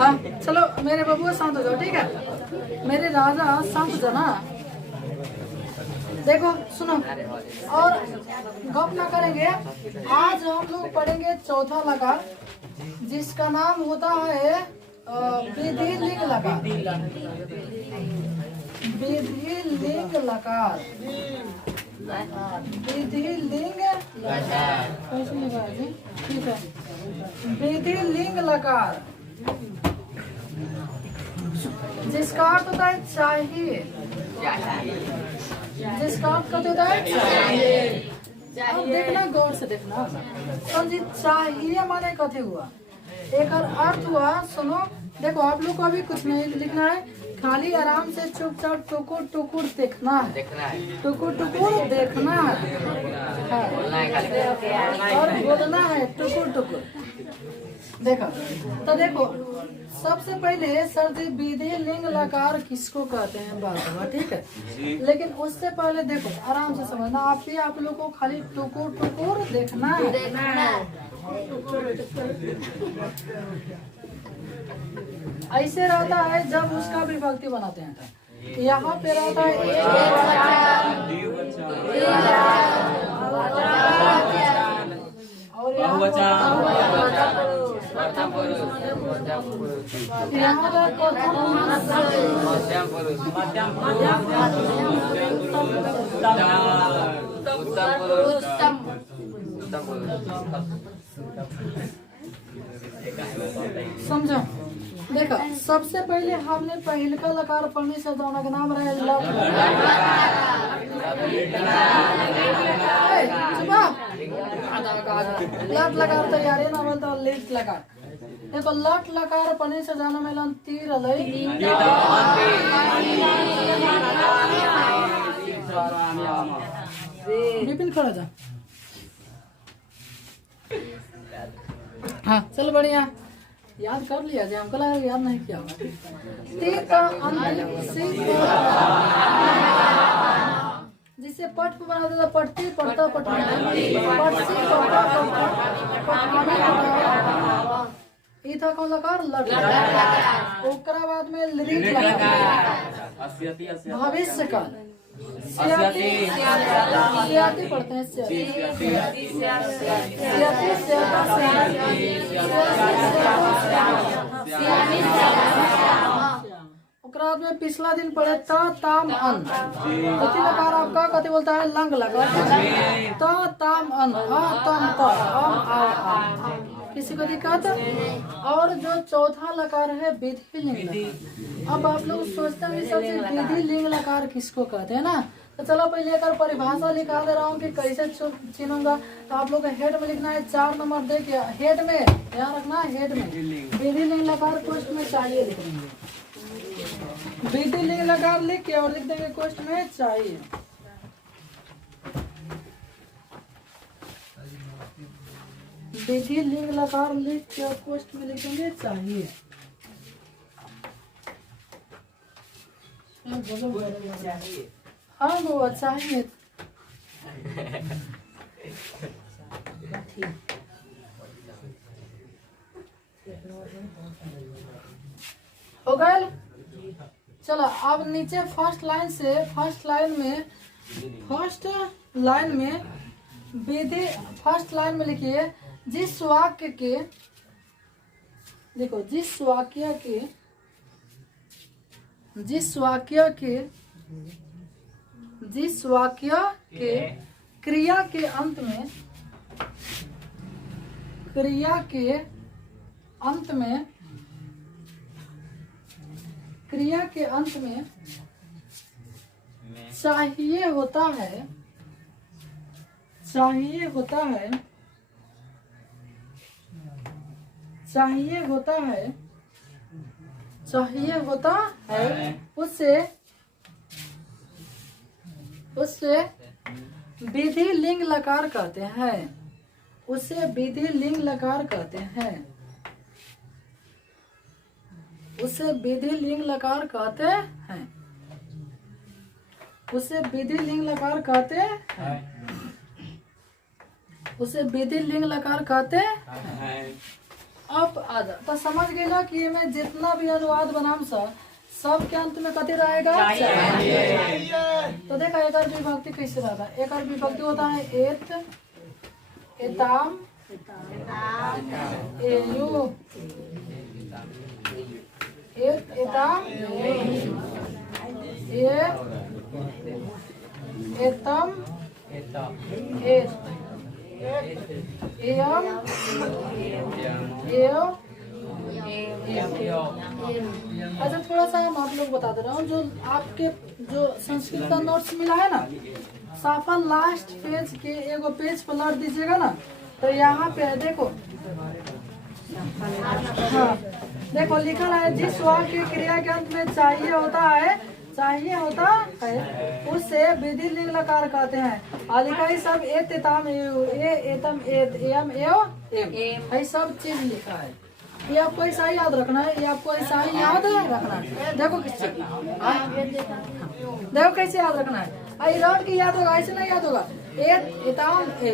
हाँ चलो मेरे बबुआ शांत हो जाओ, ठीक है। मेरे राजा शांत हो जाओ ना। देखो सुनो और गप ना करेंगे। आज हम लोग पढ़ेंगे चौथा लकार, जिसका नाम होता है विधि लिंग लकार। विधि लिंग लकार, विधि लिंग कैसे लिखा है जी? ठीक है, विधि लिंग लकार, जिसका अर्थ होता है चाहिए। जिसका अर्थ होता है चाहिए। अब देखना, गौर से देखना समझी। चाहिए माने कथी हुआ, एक अर्थ हुआ। सुनो देखो, आप लोग को अभी कुछ नहीं लिखना है, खाली आराम से चुपचाप टुकुर टुकुर देखना है, टुकुर टुकुर देखना है और बोलना है टुकुर टुकुर। देखो तो देखो, सबसे पहले सर जी विधि लिंग लकार किसको कहते हैं बात हुआ, ठीक है। लेकिन उससे पहले देखो आराम से समझना, आप लोग को खाली टुकुर टुकुर देखना है। ऐसे रहता है जब उसका विभक्ति बनाते हैं। यहाँ पे रहता है और समझो। देखो सबसे पहले हमने पहले का लकार पढ़ने से दोनों का नाम रहे लट लकार तैयारी ना बोलता लिट लकार। देखो लट लकार पढ़ने से जाना में तीर विपिन खड़ा जा। हाँ चलो बढ़िया, याद कर लिया जी, हमको लगा याद नहीं किया होगा। जिससे पट को बना देता पटती पड़ता ई था कौन लकार लट। ओकरा बाद में लिट लकार भविष्य काल सियाती पढ़ते हैं। ओकरा में पिछला दिन पढ़े ता ताम अन। कथी लकार आपका कथी बोलता है लंग लगा ता ताम अन आ तम त अम आ। किसी को दिक्कत? और जो चौथा लकार है विधि लिंग। अब आप लोग सोचते हैं सबसे विधि लिंग लकार किसको कहते हैं ना, तो चलो पहले अगर परिभाषा निकाल दे रहा हूँ कि कैसे चिन्हूंगा। तो आप लोग हेड में लिखना है 4 नंबर देखिए, हेड में ध्यान रखना, हेड में विधि लिंग लकार कोष्ठ में चाहिए लिख देंगे। विधि लिंग लकार लिख के और लिख देंगे कोष्ठ में चाहिए। विधि लिंग लकार लिख के और कोष्ठ में लिखेंगे चाहिए। हाँ वो चाहिए। हो गए। चलो अब नीचे फर्स्ट लाइन में विधि फर्स्ट लाइन में लिखिए जिस वाक्य के, देखो जिस वाक्य के क्रिया के अंत में चाहिए होता है उससे विधि लिंग लकार कहते हैं। उसे विधि लिंग लकार कहते हैं। उसे विधि लिंग लकार कहते हैं। उसे विधि लिंग लकार कहते हैं। उसे विधि लिंग लकार कहते हैं। अप आधा तो समझ गए ना कि में जितना भी अनुवाद बनाम सब के अंत में कति रहेगा तो देखा एक विभक्ति कैसे रहता है। एक विभक्ति होता है एत एताम एयु एत एताम ए एतम एत एयम एयो। अच्छा थोड़ा सा हम आप लोग बता दे रहा हूँ, जो आपके जो संस्कृत का नोट्स मिला है ना, साफा लास्ट पेज के एगो पेज पर लड़ दीजिएगा ना, तो यहाँ पे देखो हाँ देखो लिखा है जिस वाक्य की क्रिया के अंत में चाहिए होता है उससे विधि लिंग लकार कहते हैं। और लिखा है सब एत एताम एयु ए एतम एत एयम एयो एम, ये सब चीज लिखा है। ये आपको ऐसा ही याद रखना है, ये आपको ऐसा ही याद रखना है। देखो कैसे याद रखना है। आई रट की याद होगा, ऐसे नहीं याद होगा। एत एताम ए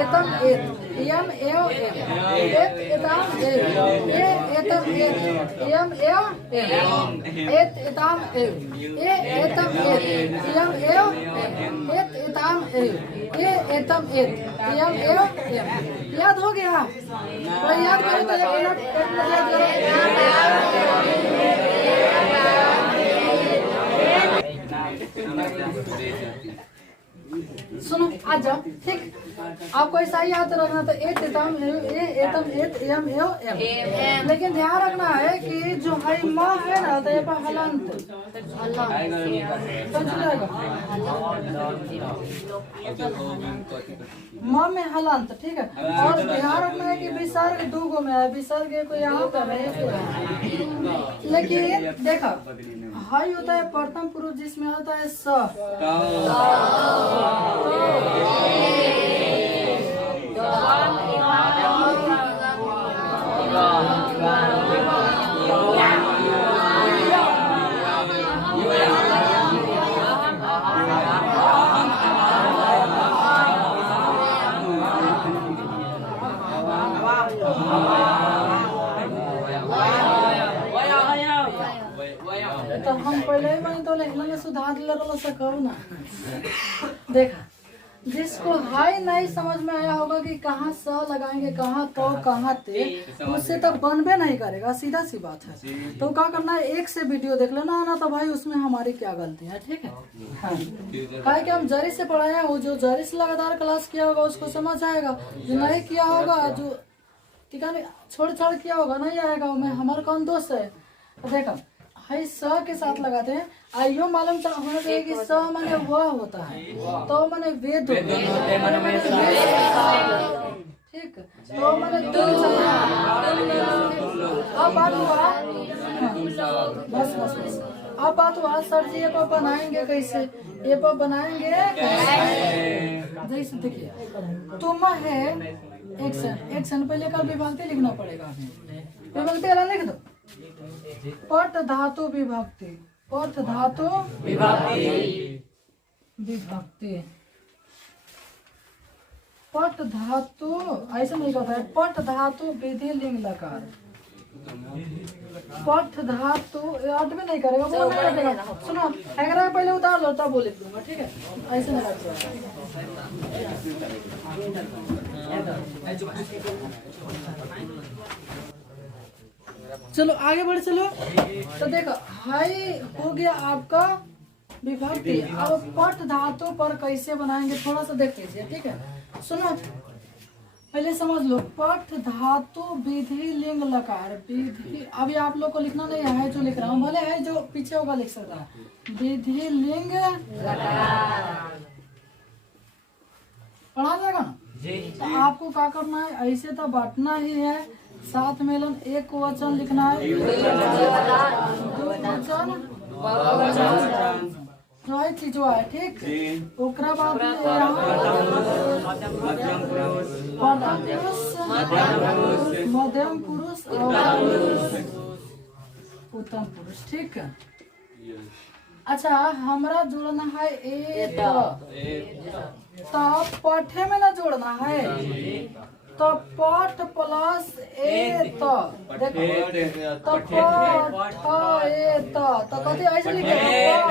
एतम एत एयम एयो एम एत एताम ए एतम एत एयम एयो एम एत एताम ए एतम एत एयम एयो एम एत एताम ए एतम एत एयम एयो एम। याद हो गया? और याद करो तो एक मिनट याद करो। सुनो आ जाओ, ठीक। आपको ऐसा ही याद रखना था एत एतम ए एतम एत एयम एयो एम। लेकिन ध्यान रखना है कि जो है म है ना, तो ये पर हलंत म में हलंत, ठीक है। और ध्यान रखना है कि विसर्ग दो गो में है, विसर्ग को यहाँ पे है। लेकिन देखा हाई होता है प्रथम पुरुष जिसमें होता है स। तो हम पहले ही बने तो लेखना में सुधार लगा सकब ना। देखा जिसको हाई नहीं समझ में आया होगा कि कहाँ स लगाएंगे, कहाँ तो कहाँ ते, उससे तब बनबे नहीं करेगा, सीधा सी बात है। तो क्या करना है, एक से वीडियो देख लेना ना, तो भाई उसमें हमारी क्या गलती है, ठीक है। हाँ कि हम जरी से पढ़ाए हैं, वो जो जरी से लगातार क्लास किया होगा उसको समझ आएगा, जो नहीं किया होगा, जो ठीक है छोड़ छाड़ किया होगा नहीं आएगा, मैं हमारा कौन दोस्त है। देखा है स के साथ लगाते हैं। आइयो मालूम होना चाहिए कि स माने वह होता है, तो माने वेद होता है, ठीक। तो माने अब बात हुआ, बस अब बात हुआ सर जी ये पर बनाएंगे कैसे, ये पर बनाएंगे जैसे देखिए तुम है एक्शन पहले का विभक्ति लिखना पड़ेगा। विभक्ति वाला लिख दो, पट धातु विभक्ति, पट धातु विभक्ति, पट धातु ऐसा नहीं कहता है, पट धातु विधि लिंग लकार, पट धातु याद भी नहीं करेगा, वो नहीं रखेगा। सुनो अगर पहले उतार लो तब बोल दूंगा, ठीक है, ऐसे नहीं रखेगा। चलो आगे बढ़े, चलो। तो देखो हाई हो गया आपका विभक्ति। अब पट धातु पर कैसे बनाएंगे थोड़ा सा देख लीजिए, ठीक है। सुनो पहले समझ लो, पट धातु विधि लिंग लकार, विधि अभी आप लोग को लिखना नहीं है, जो लिख रहा हूँ भले है जो पीछे होगा लिख सकता है, विधि लिंग लकार पढ़ा जाएगा ना। तो आपको क्या करना है, ऐसे तो बांटना ही है, सात मेलन एक वचन लिखना है, जो है चीज है, ठीक। ओकरा बाद मध्यम पुरुष और उत्तम पुरुष, ठीक है। अच्छा हमारा जोड़ना है ए, तो पठे में ना जोड़ना है, तो पट प्लस ए तो देखो तो पट ए तो कथी ऐसे लिखे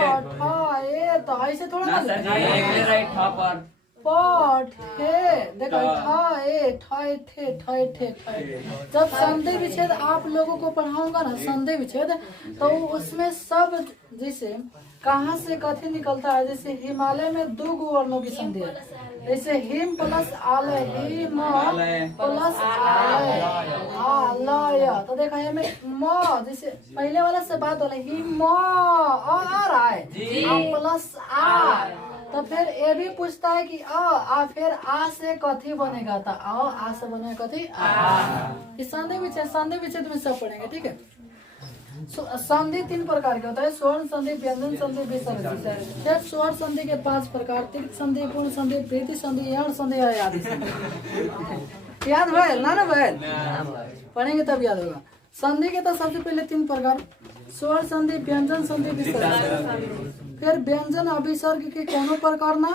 पट ए तो ऐसे थोड़ा ना पट हे देखो ठे जब संधि विच्छेद आप लोगों को पढ़ाऊंगा ना संधि विच्छेद तो उसमें सब जैसे कहाँ से कथी निकलता है। जैसे हिमालय में 2 वर्णों की संधि है, जैसे हिम प्लस आलय हिम प्लस आलय तो देखा है में म जैसे पहले वाला से बात वाला हिम आ रहा है प्लस आ तो फिर ये भी पूछता है कि आ फिर आ से कथी बनेगा तो आ से बनेगा कथी आ। संधि विच्छेद में सब पढ़ेंगे ठीक है। संधि 3 प्रकार के होता है, स्वर्ण संधि, व्यंजन संधि, विसर्ग संधि। स्वर्ण संधि के 5 प्रकार, तीर्थ संधि, पूर्ण संधि, प्रीति संधि, यण संधि और आदि संधि। याद भैल ना भैल पढ़ेंगे तब याद होगा। संधि के तो सबसे पहले 3 प्रकार, स्वर्ण संधि, व्यंजन संधि, विसर्ग। फिर व्यंजन अभिसर्ग के कोनो प्रकार ना,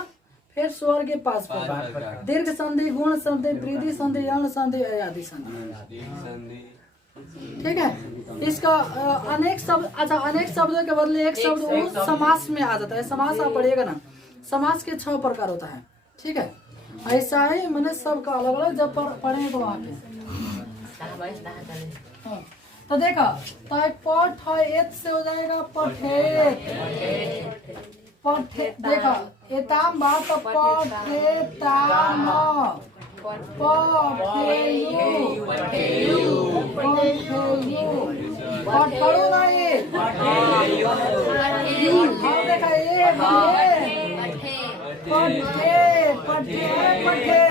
फिर स्वर के 5 प्रकार, दीर्घ संधि, गुण संधि, वृद्धि संधि, यण संधि और आदि संधि। ठीक है। इसका अनेक शब्द, अच्छा अनेक शब्दों के बदले एक शब्द वो समास में आ जाता है। समास आप पढ़िएगा ना, समास के 6 प्रकार होता है ठीक है। ऐसा ही मैंने सबका अलग अलग जब पढ़ेंगे तो वहाँ पे तो देखा तो पठेत से हो जाएगा पठेत पठे देखा एताम बात पठेताम पठेयु पठेयु ना ये देखा ये पठे पठे पठे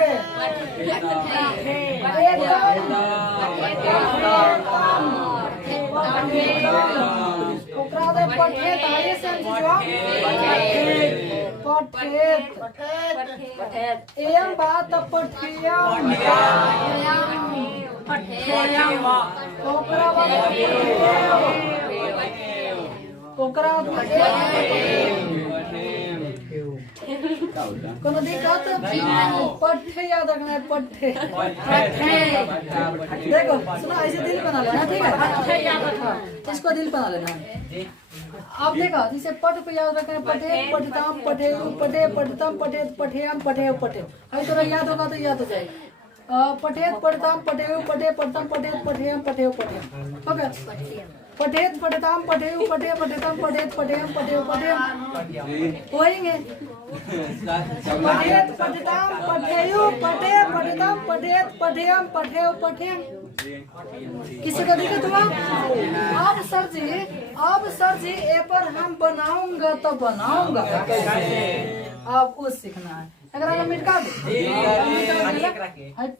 एम बात पठेयम कोनो दिक्कत पट्टे याद रखना है पट्टे देखो सुनो ऐसे दिल बना लेना ठीक है। इसको दिल बना लेना है। अब देखो जैसे पट पे याद रखना है पटे पटताम पटे पटे पटताम पटे पठेयम पटे पटे। अभी थोड़ा याद होगा तो याद हो जाएगा। पटेत पटताम पटे पटे पटताम पटेत पठेयम पटे पटे ओके। पटेत पटताम पटे पटे पटताम पटेत पटेयम पटे पटे होएंगे। पटेत पटताम पटेयु पटे पटताम पटेत पटेयम पटे पटे। किसी को दिक्कत हुआ? अब सर जी ए पर हम बनाऊंगा तो बनाऊंगा आप कुछ सीखना है। अगर आप मिटा दो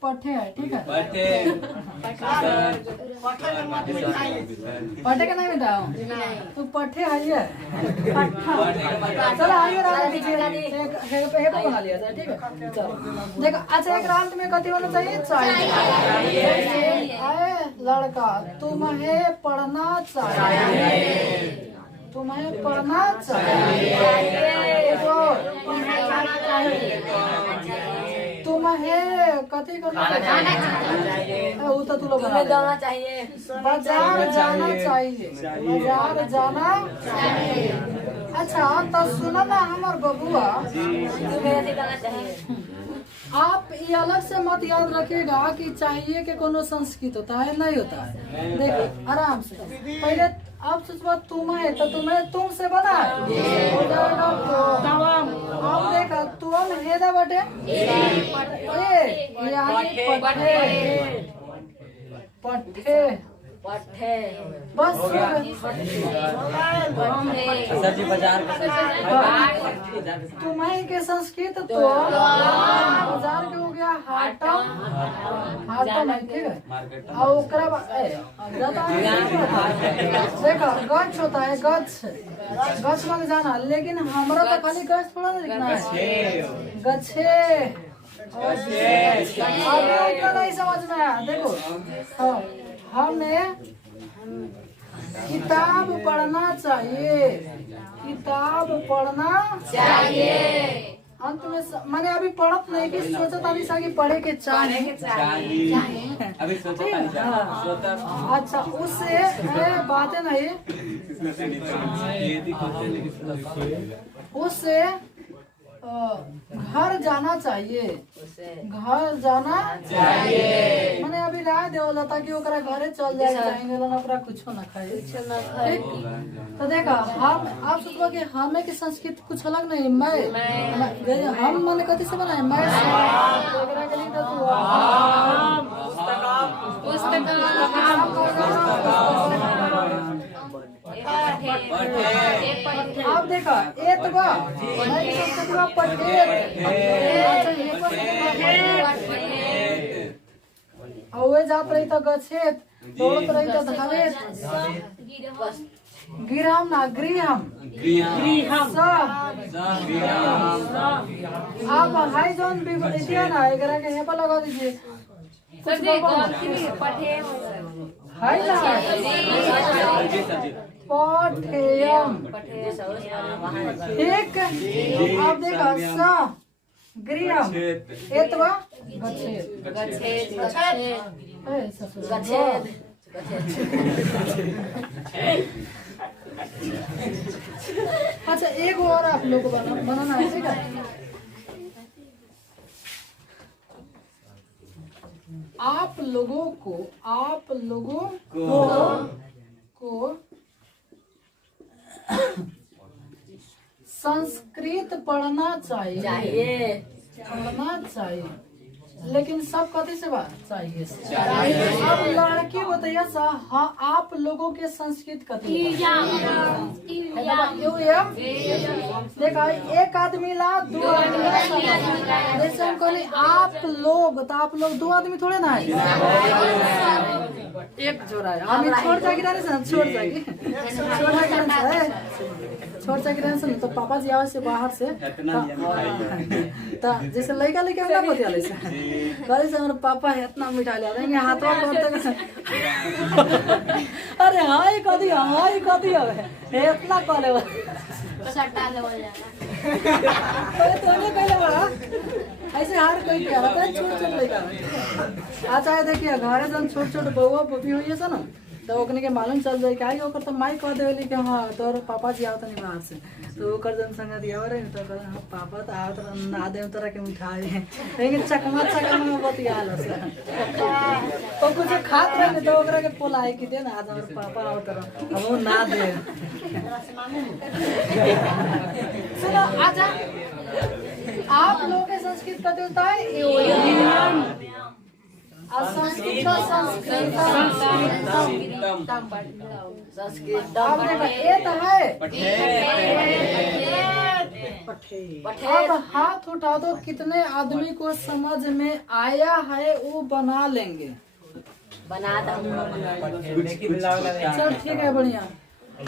पठे है ठीक है। पठे का नहीं मिटाओ तो पठे है चलो आइए बना लिया जाए ठीक है। चलो देखो अच्छा एक रात में कथी होना चाहिए लड़का तुम्हें पढ़ना चाहिए तुम्हें पढ़ना चाहिए तुम्हें कथी करना चाहिए वो तो तुम लोग जाना चाहिए बाजार जाना चाहिए बाजार जाना चाहिए। अच्छा तो सुनो ना हमार बबुआ आप ये अलग से मत याद रखिएगा कि चाहिए कि कोनो संस्कृत होता है नहीं होता है। देखो आराम से पहले अब सोचो तुम्हें तो तुम्हें तुम से बना अब देखा तुम हेदा बटे पट्टे पट्टे बस सर जी बाजार तुम्हें के संस्कृत तो बाजार के हो गया हाटम हाटम है ठीक है। और ओकरा देखो गच्छ होता है गच्छ माने जाना लेकिन हमरा तो खाली गच्छ थोड़ा ना लिखना है गच्छे अभी उतना नहीं समझ में आया। देखो हमने किताब पढ़ना चाहिए किताब पढ़ना चाहिए। अंत में मैंने अभी पढ़त नहीं कि सोचा था निशा कि पढ़े के चाहिए। अभी सोचा था। अच्छा उससे बातें नहीं, उससे घर जाना चाहिए, घर जाना चाहिए। मैंने अभी राय देवला था कि ओकरा घरे चल जाए जाएंगे ना ओकरा कुछ ना खाए। तो देखा हम आप सोचो कि हमें की संस्कृति कुछ अलग नहीं। मैं हम मन कथी से बनाए मैं ओकरा के लिए तो आप देखा एतवा नहीं संस्कृति पठेत औवे जात रही तो गछेत, दौड़त रही तो धावेत, गिरहम ना गृहम आप हाई जोन भी दिया ना एकरा के हेपा लगा दीजिए हाई ना पठेयम ठीक। आप देखा सा गृहम एतवा गछेत अच्छा एक और आप लोग को बनाना है ठीक है। आप लोगों को संस्कृत पढ़ना चाहिए, पढ़ना चाहिए, लेकिन सब कथी से बात चाहिए। अब लड़की बताइए सा हाँ आप लोगों के संस्कृत कथी देखा एक आदमी ला दो आदमी जैसे हम कहली आप लोग तो आप लोग दो आदमी थोड़े ना है एक जोड़ा है। हम छोड़ जाएगी छोड़ जाएगी तो पापा जी आवे से बाहर से तो जैसे लड़का लेके हम ना बतिया से कहले से हमारे पापा इतना मिठाई ला देंगे हाथवा करते अरे हाय कदी है इतना कहले सट्टा लेवल जाला तोने कहले बड़ा ऐसे हार कोई क्या रहता है छोट लड़का अच्छा है। देखिए घरे जन छोट बउआ बबी हुई है ना तो ओकने के मालूम चल जाए क्या ओकर तो माई कह देवेली कि हाँ तोर पापा जी आवत नहीं बाहर से तो ओकर जन संग दिया रे तो हाँ पापा तो आवत ना दे तोरा के मिठाई लेकिन चकमा में बतियाल से तो कुछ खात रहे तो ओकरा के पोलाई कि दे ना आज हमर पापा आवत रह अब वो ना दे सुनो आजा आप लोगों के संस्कृत का होता है अब हाथ उठा दो कितने आदमी को समझ में आया है वो बना लेंगे। बना चल ठीक है बढ़िया।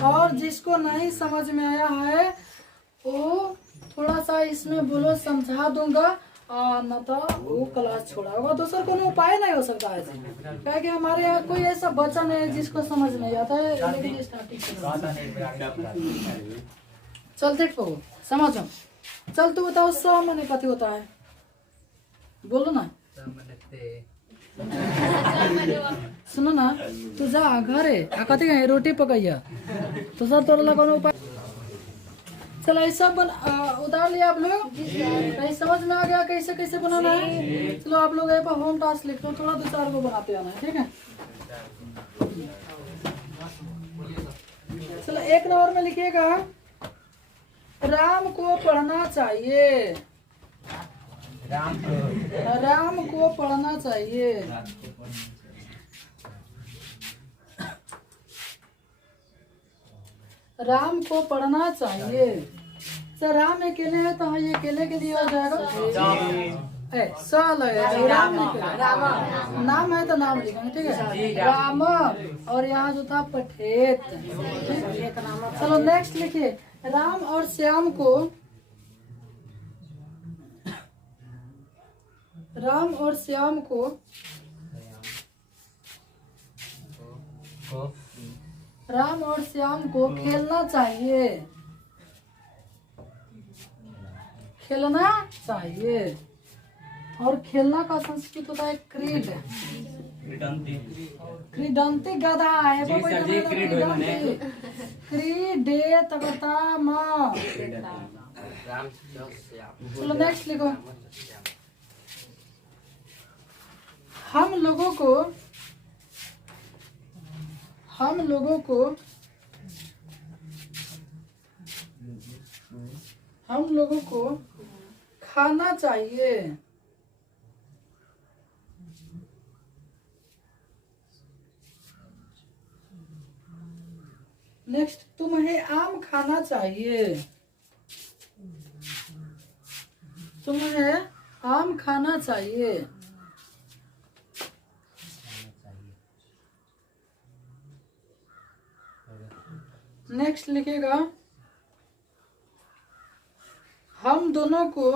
और जिसको नहीं समझ में आया है वो थोड़ा सा इसमें बोलो समझा दूंगा न तो वो क्लास छोड़ा होगा। दूसरा कोनो उपाय नहीं हो सकता है क्या कि हमारे यहाँ कोई ऐसा बच्चा नहीं है जिसको समझ नहीं आता है लेकिन स्टार्टिंग चल देख पाओ समझो। चल तू बताओ सब मैंने कथी होता है बोलो ना सुनो ना तू जा घरे कथी कहे रोटी पकैया तो सर तोरा कोनो उपाय चलो ऐसा उतार लिया आप लोग कहीं समझ में आ गया कैसे कैसे बनाना है। चलो आप लोग यहाँ पर होम टास्क लिख लो थोड़ा 2-4 को बनाते आना है ठीक है। चलो 1 नंबर में लिखिएगा राम को पढ़ना चाहिए, राम को पढ़ना चाहिए। राम को पढ़ना चाहिए। सर राम अकेले है तो हाँ ये अकेले के लिए हो जाएगा साल है राम नाम है तो नाम लिखेंगे ठीक है राम और यहाँ जो था पठेत। चलो नेक्स्ट लिखिए राम और श्याम को राम और श्याम को खेलना चाहिए, खेलना चाहिए। और खेलना का संस्कृत होता है क्रीड। क्रीडंती गधा है जी सर जी, क्रीड हुए मैंने। क्रीडेतम। चलो नेक्स्ट लिखो। हम लोगों को खाना चाहिए। नेक्स्ट, तुम्हें आम खाना चाहिए। तुम्हें आम खाना चाहिए। नेक्स्ट लिखेगा, हम दोनों को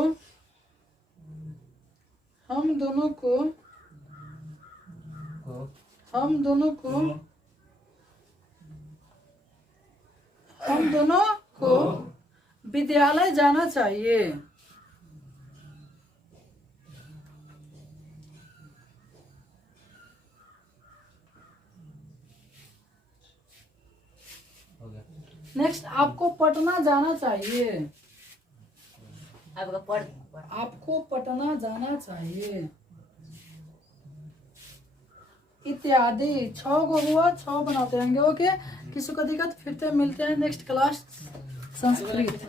विद्यालय जाना चाहिए। नेक्स्ट, आपको पटना जाना चाहिए। आपको पटना जाना चाहिए इत्यादि। 6 को हुआ, 6 बनाते रहेंगे। ओके, किसी को दिक्कत फिर से मिलते हैं नेक्स्ट क्लास संस्कृत।